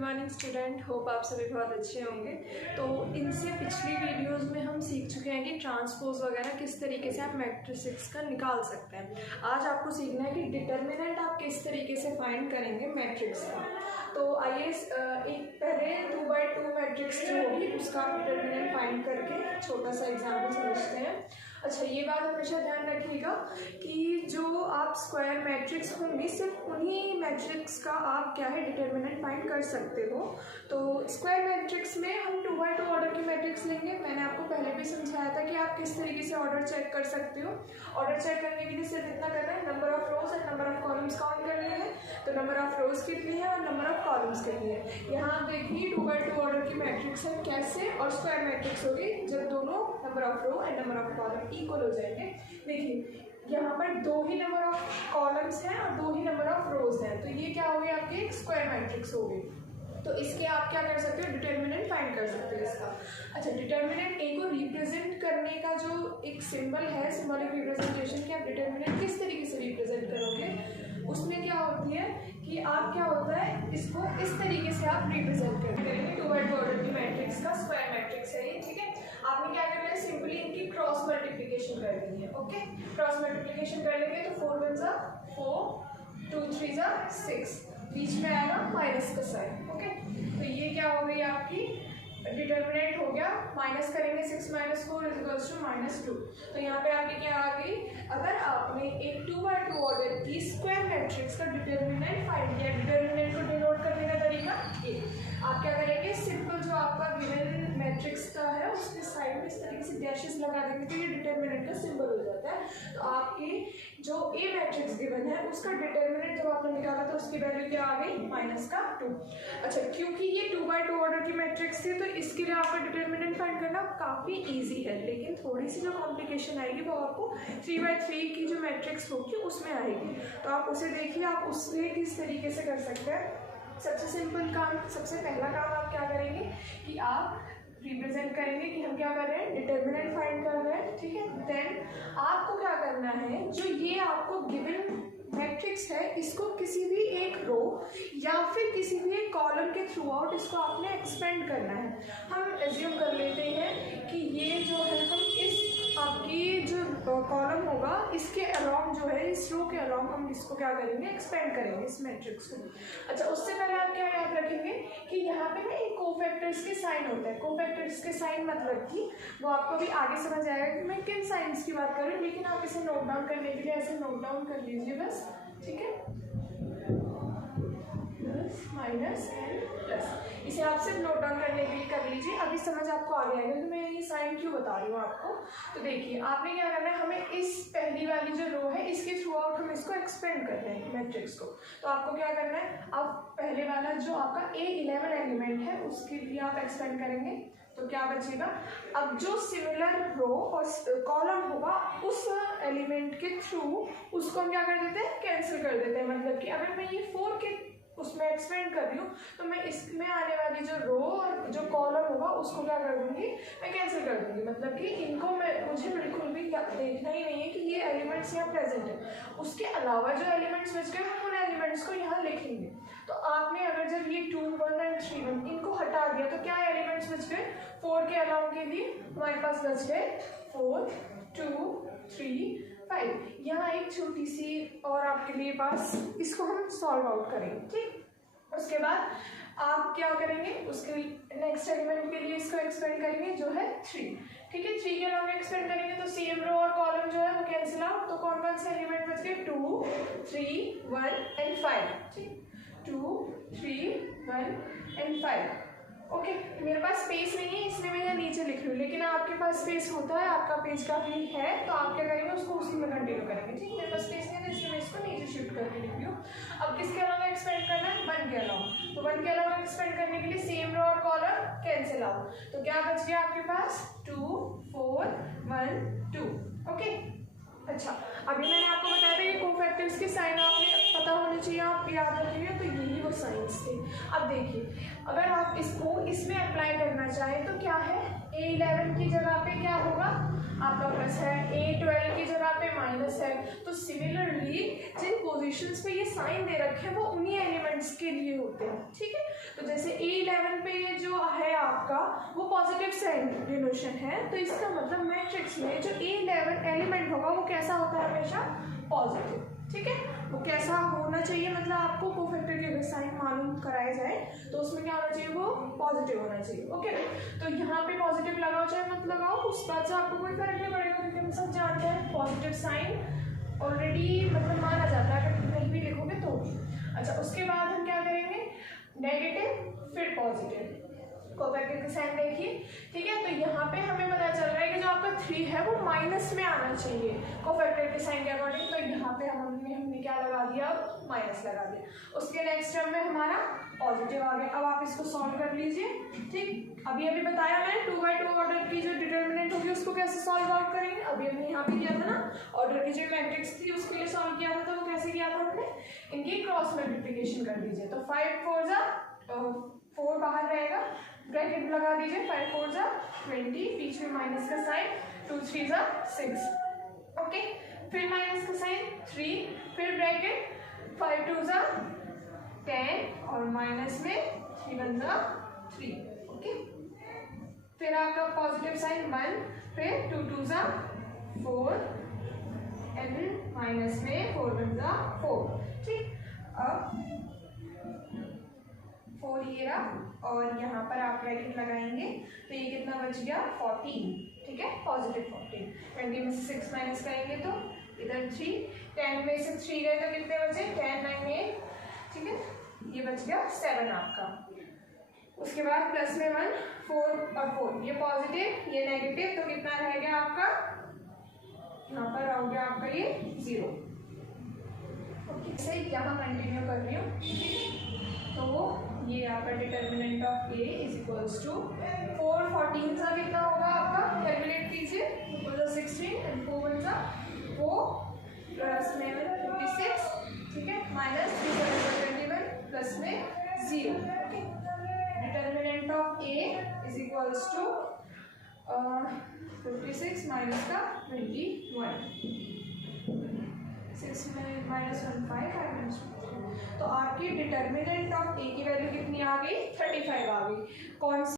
Morning student, hope आप सभी बहुत अच्छे होंगे। तो इनसे पिछली वीडियोस में हम सीख चुके हैं कि ट्रांसपोज वगैरह किस तरीके से आप मैट्रिसेस का निकाल सकते हैं। आज आपको सीखना है कि डिटर्मिनेंट आप किस तरीके से फाइंड करेंगे मैट्रिक्स का। तो आइए एक पहले 2x2 मैट्रिक्स जो होगी उसका आप डिटर्मिनेंट फाइंड करके छोटा सा एग्जाम्पल समझते हैं। अच्छा, ये बात हमेशा ध्यान रखिएगा कि जो आप स्क्वायर मैट्रिक्स होंगी सिर्फ उन्हीं मैट्रिक्स का आप क्या है डिटर्मिनेंट फाइंड कर सकते हो। तो स्क्वायर मैट्रिक्स में हम 2x2 ऑर्डर की मैट्रिक्स लेंगे। मैंने आपको पहले भी समझाया था कि आप किस तरीके से ऑर्डर चेक कर सकते हो। ऑर्डर चेक करने के लिए सिर्फ इतना करना है, number of rose and number of columns count करने हैं। तो नंबर ऑफ रोज कितनी है और नंबर ऑफ कॉलम्स कितनी है। यहाँ आप देखिए 2x2 ऑर्डर की मैट्रिक्स है कैसे, और स्क्वायर मैट्रिक्स होगी जब दोनों number of row and number of column equal हो जाएंगे। देखिए यहाँ पर 2 ही नंबर ऑफ कॉलम्स हैं और 2 ही नंबर ऑफ रोज हैं, तो ये क्या हो गया आपकी एक स्क्वायर मैट्रिक्स हो गई। तो इसके आप क्या कर सकते हो, डिटर्मिनेंट फाइंड कर सकते हो इसका। अच्छा, डिटर्मिनेंट ए को रिप्रेजेंट करने का जो एक सिंबल है, सिंबॉलिक रिप्रेजेंटेशन की आप डिटर्मिनेंट किस तरीके से रिप्रेजेंट करोगे, उसमें क्या होती है कि आप क्या होता है इसको इस तरीके से आप रिप्रेजेंट करेंगे। 2x2 ऑर्डर की मैट्रिक्स का स्क्वायर मैट्रिक्स है ये, ठीक है। आपने क्या करना है, सिंपली इनकी क्रॉस मल्टीप्लिकेशन कर देनी है। ओके, क्रॉस मल्टीप्लिकेशन कर लेंगे तो 4 1 जा 4, 2 3 जा 6, बीच में आएगा माइनस का साइन। ओके, तो ये क्या हो गई आपकी डिटर्मिनेंट हो गया। माइनस करेंगे 6 - 4 = -2। तो यहाँ पे आपकी क्या आ गई, अगर आपने एक 2x2 ऑर्डर की स्क्वायर मैट्रिक्स का डिटर्मिनेंट फाइंड किया, डिटर्मिनेंट को डिनोट करने का तरीका ये, आप क्या करेंगे, सिंपल जो आपका गिवन मैट्रिक्स का है उसके साइड में इस तरीके से डैशेस लगा देंगे तो ये डिटर्मिनेंट का सिंबल हो जाता है। तो आपकी जो ए मैट्रिक्स गिवन है उसका डिटर्मिनेंट जब आपने निकाला तो उसकी वैल्यू क्या आ गई, -2। अच्छा, क्योंकि ये 2x2 ऑर्डर की मैट्रिक्स थी तो इसके लिए आपका डिटर्मिनेंट फाइंड करना काफ़ी ईजी है, लेकिन थोड़ी सी जो कॉम्प्लिकेशन आएगी वो आपको 3x3 की जो मैट्रिक्स होगी उसमें आएगी। तो आप उसे देखिए, आप उससे किस तरीके से कर सकते हैं। सबसे सिंपल काम, सबसे पहला काम आप क्या करेंगे कि आप रिप्रेजेंट करेंगे कि हम क्या कर रहे हैं, डिटर्मिनेंट फाइंड कर रहे हैं, ठीक है। देन आपको क्या करना है, जो ये आपको गिवन मैट्रिक्स है इसको किसी भी एक रो या फिर किसी भी एक कॉलम के थ्रू आउट इसको आपने एक्सपेंड करना है। हम एज्यूम कर लेते हैं कि ये जो है हम इस आपकी जो कॉलम होगा इसके अलोंग जो है, इस रो के अलोंग हम इसको क्या करेंगे, एक्सपेंड करेंगे इस मैट्रिक्स को। अच्छा, उससे पहले आप क्या याद रखेंगे कि यहाँ पे ना एक कोफैक्टर्स के साइन होता है। कोफैक्टर्स के साइन मतलब कि वो आपको भी आगे समझ आएगा कि मैं किन साइंस की बात कर रही हूँ, लेकिन आप इसे नोट डाउन करने के लिए ऐसे नोट डाउन कर लीजिए बस, ठीक है। माइनस एंड प्लस, इसे आप सिर्फ नोट डाउन करने के लिए कर लीजिए, अभी समझ आपको आ गया है तो मैं ये साइन क्यों बता रही हूँ आपको। तो देखिए आपने क्या करना है, हमें इस पहली वाली जो रो है इसके थ्रू आउट हम इसको एक्सपेंड करते हैं मैट्रिक्स को। तो आपको क्या करना है, आप पहले वाला जो आपका A11 एलिमेंट है उसके लिए आप एक्सपेंड करेंगे तो क्या बचेगा, अब जो सिमिलर रो और कॉलम होगा उस एलिमेंट के थ्रू उसको हम क्या कर देते हैं, कैंसिल कर देते हैं। मतलब कि अगर मैं ये 4 के उसमें एक्सपेंड कर रही हूँ तो मैं इसमें आने वाली जो रो और जो कॉलम होगा उसको क्या कर दूंगी, मैं कैंसिल कर दूंगी। मतलब कि इनको मुझे बिल्कुल भी देखना ही नहीं है कि ये एलिमेंट्स यहाँ प्रेजेंट है। उसके अलावा जो एलिमेंट्स बच गए हम उन एलिमेंट्स को यहाँ लिखेंगे। तो आपने अगर जब ये 2 1 एंड 3 1 इनको हटा दिया तो क्या एलिमेंट्स बच गए, 4 के अलावा के लिए हमारे पास बच गए 4 2 3 5। यहाँ एक छोटी सी और आपके लिए पास, इसको हम सॉल्व आउट करेंगे, ठीक। उसके बाद आप क्या करेंगे, उसके नेक्स्ट एलिमेंट के लिए इसको एक्सपेंड करेंगे जो है 3, ठीक है। 3 के अलावा एक्सपेंड करेंगे तो सेम रो और कॉलम जो है वो कैंसिल आउट। तो कौन कौन से एलिमेंट बच गए, 2 3 1 एंड 5, ठीक। 2 3 1 एंड 5। ओके, मेरे पास स्पेस नहीं है इसलिए मैं यहाँ नीचे लिख रही हूँ, लेकिन आपके पास स्पेस होता है, आपका पेज काफी है तो आप क्या करेंगे उसको उसी में कंटिन्यू करेंगे, ठीक। मेरे पास स्पेस नहीं है इसलिए मैं इसको नीचे शिफ्ट करके लिख रही हूँ। अब किसके अलावा एक्सपेंड करना है, 1 के अलावा। तो 1 के अलावा एक्सपेंड करने के लिए सेम रो और कॉलम कैंसिल आउट। तो क्या बच गया आपके पास, 2 4 1 2। ओके, अच्छा, अभी मैंने आपको बताया था कि कोफैक्टर्स के साइन आपने पता होने चाहिए, आप याद रखिएगा। तो यही वो साइंस थे। अब देखिए अगर आप इसको इसमें अप्लाई करना चाहें तो क्या है, A11 की जगह पे क्या होगा आपका प्लस है, A12 की जगह पे माइनस है। तो सिमिलरली जिन पोजीशंस पे ये साइन दे रखे हैं वो उन्हीं एलिमेंट्स के लिए होते हैं, ठीक है। तो जैसे A11 पे जो है आपका वो पॉजिटिव साइन डिनोशन है, तो इसका मतलब मैट्रिक्स में जो A11 एलिमेंट होगा वो कैसा होता है, हमेशा पॉजिटिव। ठीक है, वो कैसा होना चाहिए, मतलब आपको कोफैक्टर के अगर साइन मालूम कराया जाए तो उसमें क्या होना चाहिए, वो पॉजिटिव होना चाहिए। ओके, तो यहाँ पे पॉजिटिव लगाओ चाहे मत लगाओ, उस बात से आपको कोई फर्क नहीं पड़ेगा, क्योंकि हम सब जानते हैं पॉजिटिव साइन ऑलरेडी मतलब माना जाता है, अगर नहीं भी लिखोगे तो भी। अच्छा, उसके बाद हम क्या करेंगे, नेगेटिव फिर पॉजिटिव कोफैक्टर के साइन देखिए। ठीक है, तो यहाँ पे हमें पता चल रहा है कि जो आपका 3 है वो माइनस में आना चाहिए कोफैक्टर के साइन के अकॉर्डिंग, तो यहाँ पे हमने क्या लगा दिया, माइनस लगा दिया। उसके नेक्स्ट टर्म में हमारा पॉजिटिव आ गया। अब आप इसको सॉल्व कर लीजिए। ठीक, अभी बताया मैंने 2x2 ऑर्डर की जो डिटर्मिनेंट होगी उसको कैसे सॉल्व आउट करेंगे, अभी हमने यहाँ पे किया था ना, ऑर्डर की जो मैट्रिक्स थी उसके लिए सॉल्व किया था, तो वो कैसे किया था हमने, इनकी क्रॉस मल्टीप्लीकेशन कर दीजिए। तो 5 4 4 बाहर रहेगा, ब्रैकेट लगा दीजिए, 5 4 20, बीच में माइनस का साइन, 2 3 6। ओके, फिर माइनस का साइन 3, फिर ब्रैकेट 5 2 10 और माइनस में 3 1 3। ओके, फिर आपका पॉजिटिव साइन 1, फिर 2 2 4 एंड माइनस में 4 1 4। ठीक, अब 4 ये रहा और यहाँ पर आप ब्रैकेट लगाएंगे तो ये कितना बच गया, 14। ठीक है, पॉजिटिव 14। 20 में से 6 माइनस करेंगे तो इधर 3, 10 में से 3 गए तो कितने बचे, 10 9 8। ठीक है, ये बच गया 7 आपका। उसके बाद प्लस में 1 4 और 4, ये पॉजिटिव ये नेगेटिव, तो कितना रह गया आपका, यहाँ पर हो गया आपका ये 0। ओके, इसे यहाँ कंटिन्यू कर रही हूँ। तो ये आपका determinant of A is equals to 4 14 सा कितना होगा आपका, कैलकुलेट कीजिए, 16 एंड 4 1 4 प्लस में 56। ठीक है, माइनस 21 प्लस में 0। Okay, determinant of A is equals to 56 minus का 21, 6 में माइनस 1 5 5 तो आपकी डिटर्मिनेंट ऑफ A की वैल्यू कितनी आ गई, 35 आ गई। कौन सी